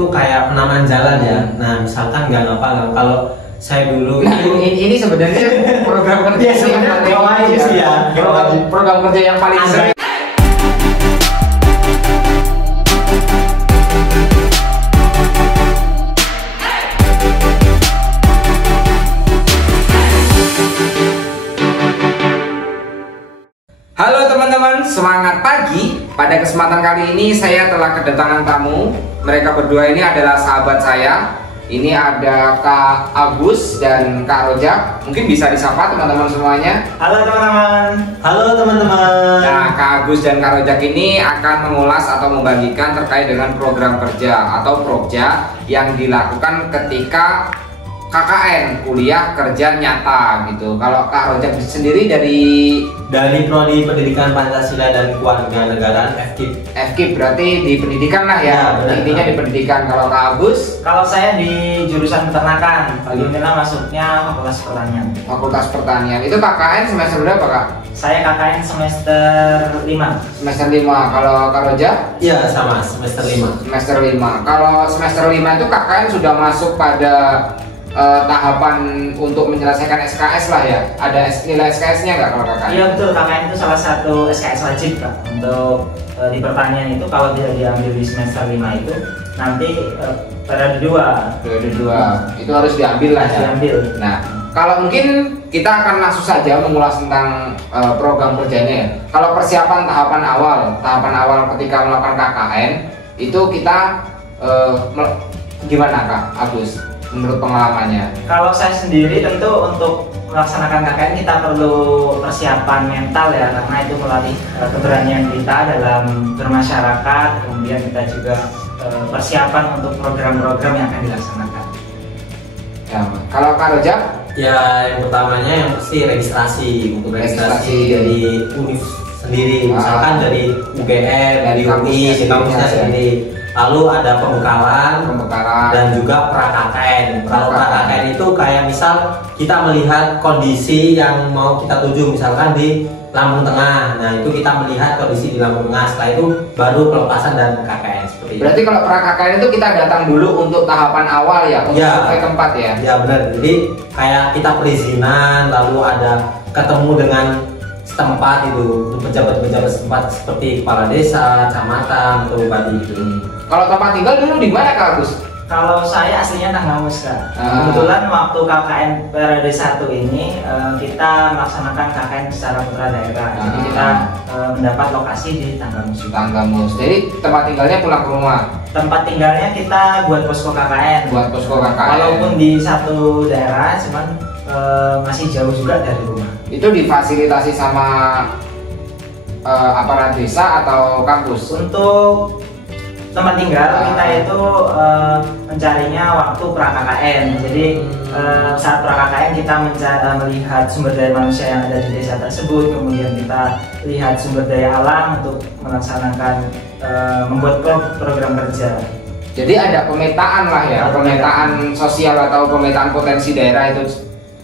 Itu kayak penamaan jalan ya. Nah, misalkan nggak apa kalau saya dulu ini sebenarnya program kerja yang paling program kerja yang paling sering. Halo teman-teman, semangat pagi. Pada kesempatan kali ini saya telah kedatangan tamu. Mereka berdua ini adalah sahabat saya. Ini ada Kak Agus dan Kak Rojak. Mungkin bisa disapa teman-teman semuanya. Halo teman-teman. Halo teman-teman. Nah, Kak Agus dan Kak Rojak ini akan mengulas atau membagikan terkait dengan program kerja atau Prokja yang dilakukan ketika KKN, kuliah kerja nyata gitu. Kalau Kak Rojak sendiri dari Prodi Pendidikan Pancasila dan Kewarganegaraan FKIP. FKIP berarti di pendidikan lah ya, intinya di pendidikan. Kalau Kak Agus? Kalau saya di jurusan peternakan, bagaimana masuknya Fakultas Pertanian. Fakultas Pertanian. Itu KKN semester berapa Kak? Saya KKN semester 5. Semester 5. Kalau Kak Rojak? Iya sama, semester 5. Semester 5. Kalau semester 5 itu KKN sudah masuk pada tahapan untuk menyelesaikan SKS lah ya. Ada nilai SKS-nya nggak kalau KKN? Iya betul, KKN itu salah satu SKS wajib Kak. Untuk di pertanian itu kalau tidak diambil di semester 5 itu nanti periode 2. Periode 2 itu harus diambil lah ya. Diambil. Nah, kalau mungkin kita akan langsung saja mengulas tentang program kerjanya ya. Kalau persiapan tahapan awal ketika melakukan KKN itu kita gimana Kak Agus? Menurut pengalamannya? Kalau saya sendiri tentu untuk melaksanakan KKN kita perlu persiapan mental ya, karena itu melatih keberanian kita dalam bermasyarakat. Kemudian kita juga persiapan untuk program-program yang akan dilaksanakan. Ya, kalau Kak Rojak? Ya, yang pertamanya yang pasti registrasi untuk registrasi dari univ sendiri, misalkan dari UGM, dari UI, di kampusnya sendiri. Lalu ada pembekalan dan juga pra-KKN. Kalau pra-KKN itu kayak misal kita melihat kondisi yang mau kita tuju, misalkan di Lampung Tengah. Nah, itu kita melihat kondisi di Lampung Tengah. Setelah itu baru pelepasan dan KKN seperti itu. Berarti kalau pra-KKN itu kita datang dulu untuk tahapan awal ya, untuk survei tempat ya? Ya benar. Jadi kayak kita perizinan, lalu ada ketemu dengan setempat itu, pejabat-pejabat setempat seperti kepala desa, kecamatan, atau bupati itu. Kalau tempat tinggal dulu di mana Kak Agus? Kalau saya aslinya Tanggamus Kak. Kebetulan waktu KKN periode 1 ini kita melaksanakan KKN secara putra daerah. Jadi kita mendapat lokasi di Tanggamus. Tanggamus. Jadi tempat tinggalnya pulang ke rumah. Tempat tinggalnya kita buat posko KKN. Buat posko KKN. Walaupun di satu daerah, cuman masih jauh juga dari rumah. Itu difasilitasi sama aparat desa atau kampus? Untuk tempat tinggal kita itu mencarinya waktu pra-KKN. Jadi saat pra-KKN kita melihat sumber daya manusia yang ada di desa tersebut, kemudian kita lihat sumber daya alam untuk melaksanakan membuat program kerja. Jadi ada pemetaan lah ya, pemetaan sosial atau pemetaan potensi daerah itu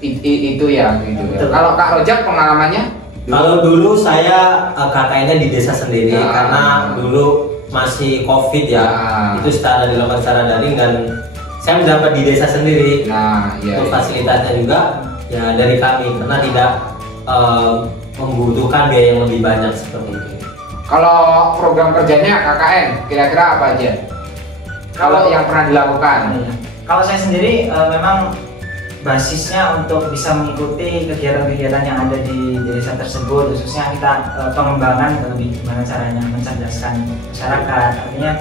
ya gitu ya. Kalau Kak Rojak pengalamannya? Kalau dulu saya KKN-nya di desa sendiri karena dulu masih COVID ya, itu dilakukan secara daring dan saya mendapat di desa sendiri. Untuk fasilitasnya juga ya dari kami karena tidak membutuhkan biaya yang lebih banyak seperti itu. Kalau program kerjanya KKN kira-kira apa aja? Kalau yang pernah dilakukan? Kalau saya sendiri memang basisnya untuk bisa mengikuti kegiatan-kegiatan yang ada di desa tersebut, khususnya kita pengembangan lebih gimana caranya mencerdaskan masyarakat. Artinya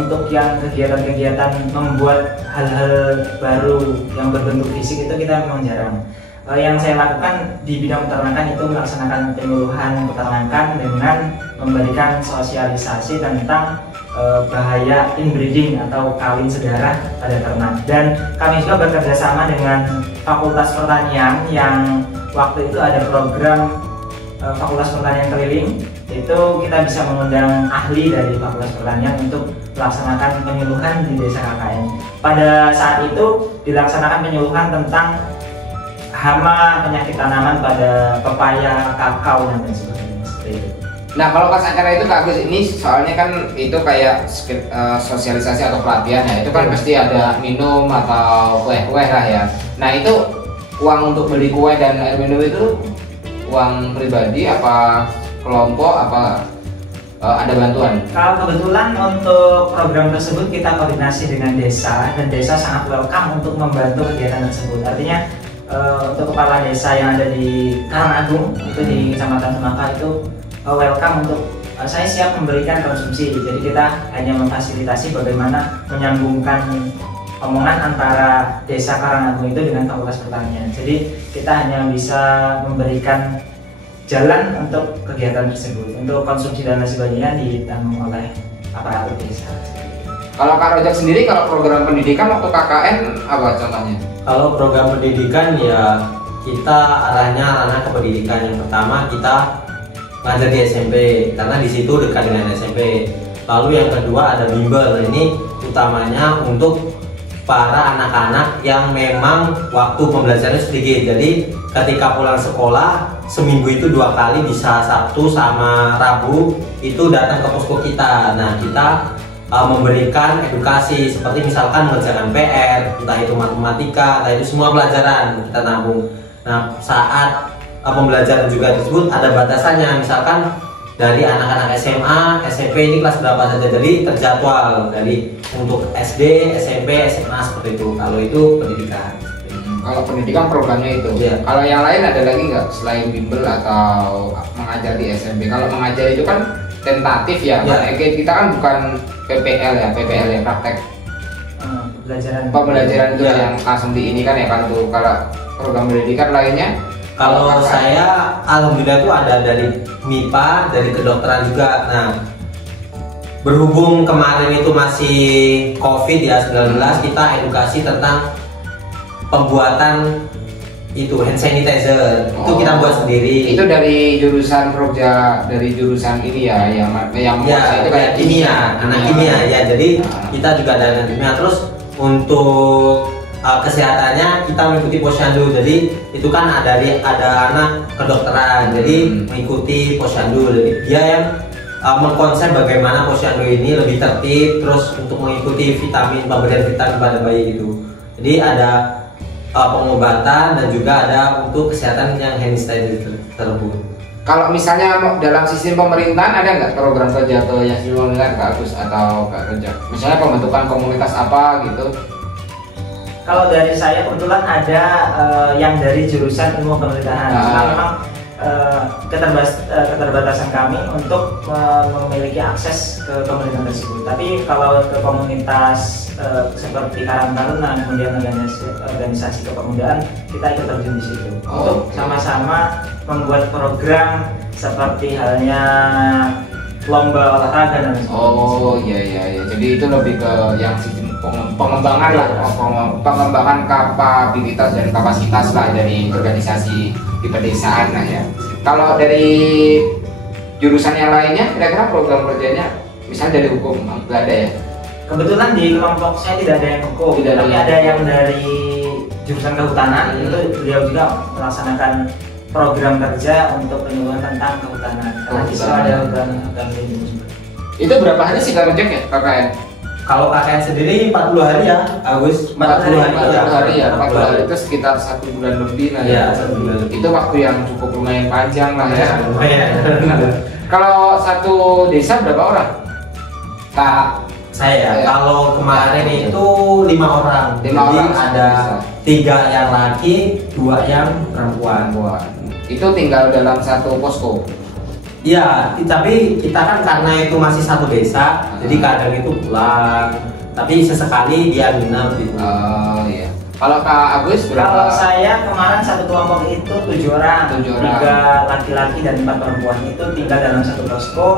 untuk yang kegiatan-kegiatan membuat hal-hal baru yang berbentuk fisik itu kita memang jarang. Yang saya lakukan di bidang peternakan itu melaksanakan penyuluhan peternakan dengan memberikan sosialisasi tentang bahaya inbreeding atau kawin sedara pada ternak. Dan kami juga bekerja sama dengan Fakultas Pertanian yang waktu itu ada program Fakultas Pertanian keliling. Itu kita bisa mengundang ahli dari Fakultas Pertanian untuk melaksanakan penyuluhan di desa KKN. Pada saat itu dilaksanakan penyuluhan tentang hama penyakit tanaman pada pepaya, kakao dan lain sebagainya seperti itu. Nah kalau pas acara itu Kak Agus, ini soalnya kan itu kayak sosialisasi atau pelatihan ya, itu kan pasti ada minum atau kue-kue lah ya. Nah itu uang untuk beli kue dan air minum itu uang pribadi apa kelompok apa ada bantuan? Kalau kebetulan untuk program tersebut kita koordinasi dengan desa dan desa sangat welcome untuk membantu kegiatan tersebut. Artinya untuk kepala desa yang ada di Karangagung itu di Kecamatan Semaka itu welcome untuk saya siap memberikan konsumsi. Jadi kita hanya memfasilitasi bagaimana menyambungkan omongan antara desa Karangagung itu dengan Fakultas Pertanian. Jadi kita hanya bisa memberikan jalan untuk kegiatan tersebut. Untuk konsumsi dan lain sebagainya ditanggung oleh aparatur desa. Kalau Kak Rojak sendiri, kalau program pendidikan waktu KKN apa contohnya? Kalau program pendidikan ya kita arahnya ke pendidikan. Yang pertama kita ngajar di SMP karena di situ dekat dengan SMP. Lalu yang kedua ada bimbel. Ini utamanya untuk para anak-anak yang memang waktu pembelajarannya sedikit. Jadi ketika pulang sekolah seminggu itu 2 kali, bisa Sabtu sama Rabu itu datang ke posko kita. Nah kita memberikan edukasi seperti misalkan mengerjakan PR, entah itu matematika, entah itu semua pelajaran kita nabung. Nah saat pembelajaran juga tersebut ada batasannya, misalkan dari anak-anak SMA, SMP ini kelas berapa saja, jadi terjadwal dari untuk SD, SMP, SMA seperti itu. Kalau itu pendidikan. Kalau pendidikan programnya itu. Ya. Kalau yang lain ada lagi nggak selain bimbel atau mengajar di SMP? Kalau mengajar itu kan tentatif ya. Kita kan bukan PPL ya, praktek. Pembelajaran itu yang langsung di ini kan ya kan tuh. Kalau program pendidikan lainnya? Kalau saya alhamdulillah itu ada dari MIPA, dari kedokteran juga. Nah, berhubung kemarin itu masih COVID ya 19, kita edukasi tentang pembuatan itu hand sanitizer. Itu kita buat sendiri. Itu dari jurusan dari jurusan ini ya, yang itu kayak kimia, anak kimia ya. Jadi kita juga ada anak kimia. Terus untuk kesehatannya kita mengikuti posyandu. Jadi itu kan ada anak kedokteran, jadi mengikuti posyandu. Jadi dia yang mengkonsep bagaimana posyandu ini lebih tertib, terus untuk mengikuti pemberian vitamin pada bayi gitu. Jadi ada pengobatan dan juga ada untuk kesehatan yang hand sanitizer tersebut. Kalau misalnya dalam sistem pemerintahan ada nggak program kerja atau yang dilakukan Kak Agus atau Kak Rojak? Misalnya pembentukan komunitas apa gitu? Kalau dari saya kebetulan ada yang dari jurusan ilmu pemerintahan. Karena memang keterbatasan kami untuk memiliki akses ke pemerintahan tersebut. Tapi kalau ke komunitas seperti Karang Taruna, kemudian organisasi kepemudaan, kita ikut terjun di situ untuk sama-sama membuat program seperti halnya lomba olahraga dan sebagainya. Iya. Jadi itu lebih ke yang sistem pengembangan lah, pengembangan kapabilitas dan kapasitas lah dari organisasi di pedesaan lah ya. Kalau dari jurusan yang lainnya, kira-kira program kerjanya, misalnya dari hukum, nggak ada ya? Kebetulan di kelompok saya tidak ada yang hukum, tapi ada yang dari jurusan kehutanan. Itu beliau juga melaksanakan program kerja untuk penyuluhan tentang kehutanan. Karena di sana ada program lindung. Itu berapa hari sih Kak Rojak ya KKN? Kalau KKN sendiri 40 hari ya, Agus. 40 hari ya. 40 hari itu sekitar 1 bulan lebih lah ya. Itu waktu yang cukup lumayan panjang lah ya. Lumayan. Kalau satu desa berapa orang? Kak saya kalau kemarin itu 5 orang. 5 orang ada 3 yang laki, 2 yang perempuan. Itu tinggal dalam satu posko. Iya, tapi kita kan karena itu masih satu desa, jadi kadang itu pulang. Tapi sesekali dia nginep gitu. Oh iya. Kalau Kak Agus berapa? Kalau saya kemarin satu kelompok itu 7 orang, 3 laki-laki dan 4 perempuan itu tinggal dalam satu posko.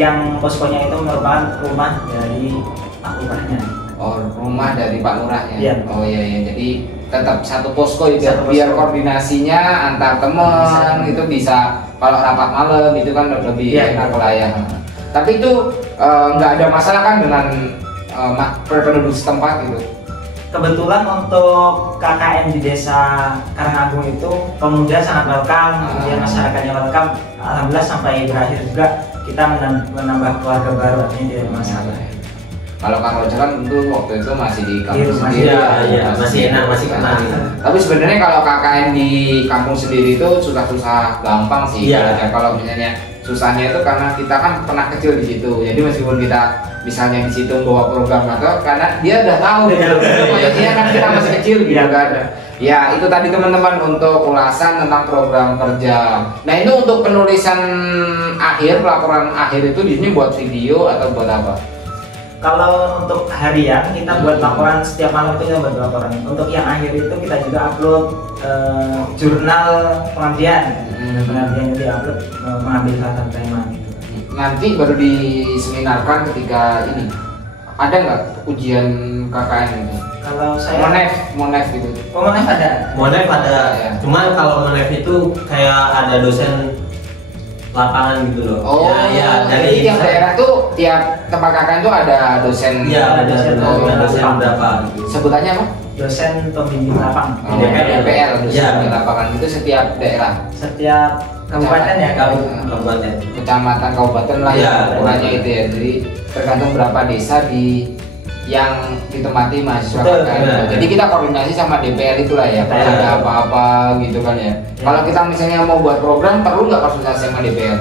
Yang poskonya itu merupakan rumah dari Pak Lurahnya. Oh, rumah dari Pak Lurahnya. Iya. Oh iya. Jadi tetap satu posko itu biar koordinasinya antar teman itu bisa. Kalau rapat malam itu kan lebih enak lah ya. Tapi itu nggak ada masalah kan dengan penduduk setempat gitu? kebetulan untuk KKN di desa Karangagung itu pemuda sangat welcome, kemudian masyarakatnya welcome. Alhamdulillah sampai berakhir juga kita menambah keluarga baru, artinya tidak ada masalah. Kalau Kang Roja kan tentu waktu itu masih di kampung Iya, sendiri. Iya, masih enak, masih kenal. Tapi sebenarnya kalau KKN di kampung sendiri itu susah-susah gampang sih. Iya. Kalau misalnya susahnya itu karena kita kan pernah kecil di situ. Jadi meskipun kita misalnya di situ bawa program atau karena dia udah tahu gitu. Maksudnya kan kita masih kecil gitu kan. Ya itu tadi teman-teman untuk ulasan tentang program kerja. Nah itu untuk penulisan akhir, pelaporan akhir itu di sini buat video atau buat apa? Kalau untuk harian kita buat laporan setiap malam itu kita buat laporan. Untuk yang akhir itu kita juga upload jurnal pengabdian. Pengabdian itu upload mengambil hal tema gitu. Nanti baru diseminarkan ketika ini. Ada nggak ujian KKN itu? Kalau saya Monef gitu. Monef ada. Monef ada, Ya. Cuman kalau Monef itu kayak ada dosen lapangan gitu loh. Oh, ya, dari tiap daerah tuh tiap tempat KKN tuh ada dosen. Iya, ada dosen lapang. berapa gitu. Sebutannya apa? Dosen pembimbing lapang. Oh, DPL. DPL, dosen Iya. lapangan itu setiap daerah. Setiap kabupaten ya, Kabupaten. Kecamatan, kabupaten lah Iya, ya ukurannya itu ya. Jadi tergantung berapa desa di yang ditempati mahasiswa Betul, KKN. benar. Jadi kita koordinasi sama DPR itulah ya. Kalau Iya. ada apa-apa gitu kan ya. Kalau kita misalnya mau buat program perlu nggak konsultasi sama DPR?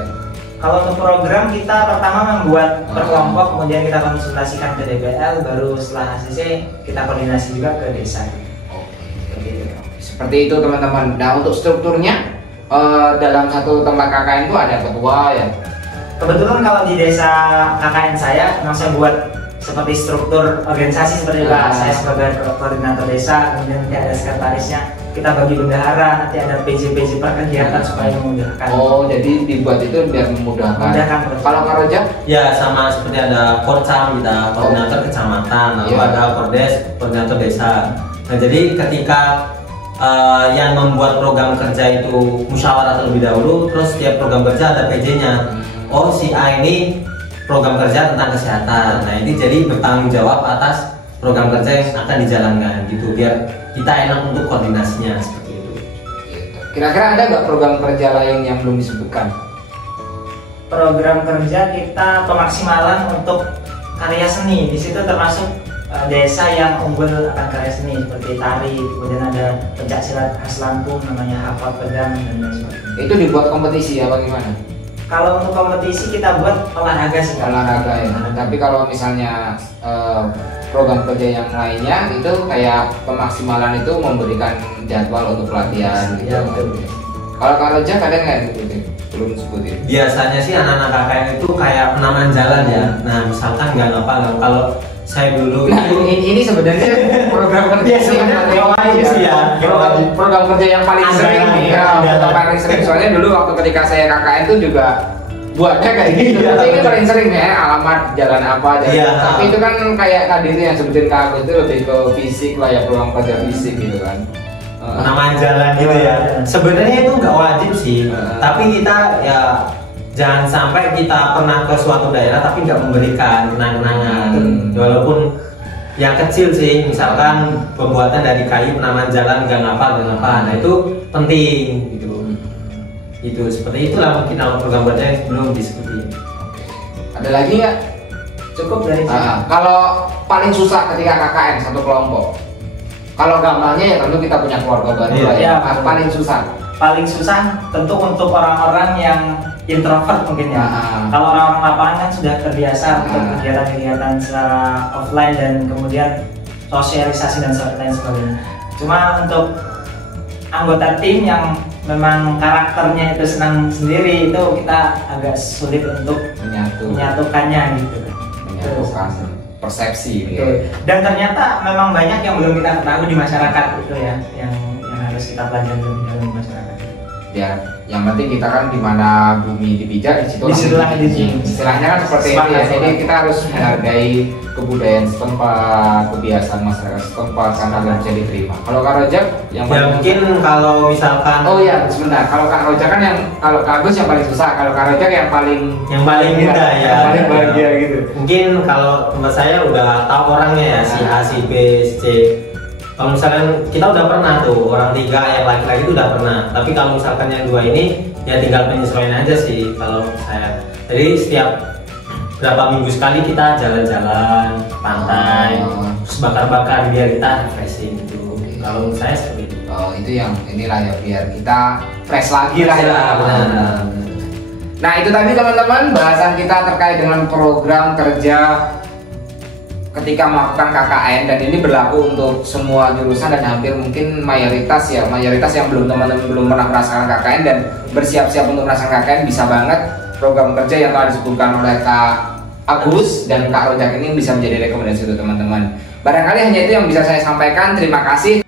Kalau untuk program kita pertama membuat per kelompok, kemudian kita konsultasikan ke DPL, baru setelah ACC kita koordinasi juga ke desa. Seperti itu teman-teman. Nah untuk strukturnya dalam satu tempat KKN itu ada ketua ya. Kebetulan kalau di desa KKN saya memang saya buat seperti struktur organisasi seperti Pak. Saya sebagai koordinator desa, kemudian nanti ada sekretarisnya, kita bagi bendahara, nanti ada PJ-PJ per kegiatan supaya memudahkan. Oh jadi dibuat itu biar memudahkan. Memudahkan. Kalau Kak Roja? Ya sama seperti ada Korcam, kita koordinator kecamatan, lalu Iya. ada Kordes, koordinator desa. Nah jadi ketika yang membuat program kerja itu musyawarah terlebih dahulu, terus setiap program kerja ada PJ-nya. Oh si A ini program kerja tentang kesehatan. Nah ini jadi bertanggung jawab atas program kerja yang akan dijalankan gitu, biar kita enak untuk koordinasinya seperti itu. Kira-kira ada nggak program kerja lain yang belum disebutkan? Program kerja kita pemaksimalan untuk karya seni. Di situ termasuk desa yang unggul akan karya seni seperti tari, kemudian ada pencak silat khas Lampung namanya hafal pedang dan lain sebagainya. Itu dibuat kompetisi apa gimana? Kalau untuk kompetisi kita buat olahraga sih. Kak. Olahraga ya. Tapi kalau misalnya program kerja yang lainnya itu kayak pemaksimalan itu memberikan jadwal untuk pelatihan. Ya betul. Kalau Kak Roja kadang nggak disebutin? Belum disebutin. Biasanya sih anak-anak KKN itu kayak penamaan jalan ya. Nah misalkan nggak apa kalau saya dulu Nah, ini sebenarnya program kerja yang paling sih ya. program kerja yang paling sering nih ya, yang paling sering soalnya dulu waktu ketika saya KKN itu juga buatnya kayak gitu. Tapi ini paling sering ya alamat jalan apa jalan. Iya. Tapi itu kan kayak tadi itu yang sebutin Kak Agus itu lebih ke fisik lah ya, program kerja fisik gitu kan. penamaan jalan gitu ya. Sebenarnya itu nggak wajib sih, tapi kita ya jangan sampai kita pernah ke suatu daerah tapi nggak memberikan kenang-kenangan. Walaupun yang kecil sih, misalkan pembuatan dari kayu penamaan jalan gang apa. Nah itu penting gitu. Itu seperti itulah mungkin kalau program kerja yang belum disebutin. Ada lagi nggak? Cukup dari sini. Kalau paling susah ketika KKN satu kelompok. Kalau gampangnya ya tentu kita punya keluarga baru lah ya. Iya. Paling susah. Paling susah tentu untuk orang-orang yang introvert mungkin ya. Kalau orang-orang lapangan kan sudah terbiasa untuk kegiatan-kegiatan secara offline dan kemudian sosialisasi dan lain sebagainya. Cuma untuk anggota tim yang memang karakternya itu senang sendiri itu kita agak sulit untuk menyatukannya gitu. Menyatukan persepsi gitu. Dan ternyata memang banyak yang belum kita ketahui di masyarakat itu ya, yang harus kita pelajari lebih dalam di masyarakat. Ya, yang penting kita kan di mana bumi dipijak di situ Disitulah dijing. Istilahnya kan seperti itu ya. Jadi kita harus menghargai kebudayaan setempat, kebiasaan masyarakat setempat karena agar bisa diterima. Kalau Kak Roja yang Ya mungkin kalau misalkan sebentar. Kalau Kak Roja kan yang kalau Kak Agus yang paling susah, kalau Kak Roja yang paling mudah ya. Yang paling bahagia gitu. Mungkin kalau tempat saya udah tahu orangnya ya, si A, si B, si C. Kalau misalkan kita udah pernah tuh orang 3 yang laki-laki itu udah pernah, tapi kalau misalkan yang 2 ini ya tinggal penyesuaian aja sih kalau saya. Jadi setiap berapa minggu sekali kita jalan-jalan ke pantai, terus bakar-bakar biar kita refreshing gitu. Kalau saya seperti itu. Oh itu yang inilah ya biar kita fresh lagi lah ya. Nah itu tadi teman-teman bahasan kita terkait dengan program kerja ketika melakukan KKN, dan ini berlaku untuk semua jurusan dan hampir mungkin mayoritas yang belum teman-teman belum pernah merasakan KKN dan bersiap-siap untuk merasakan KKN bisa banget program kerja yang telah disebutkan oleh Kak Agus dan Kak Rojak ini bisa menjadi rekomendasi untuk teman-teman. Barangkali hanya itu yang bisa saya sampaikan. Terima kasih.